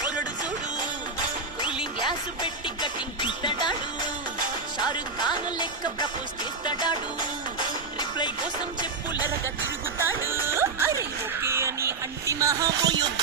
పొరడు చూడు cooling glass పెట్టి cutting ఇస్తాడాడు Shahrukh Khan లెక్క ప్రపోజ్ చేస్తాడాడు రిప్లై కోసం చెప్పులరగా తిరుగుతాడు అరే ఓకే అని అంటి మహాపోయొద్దు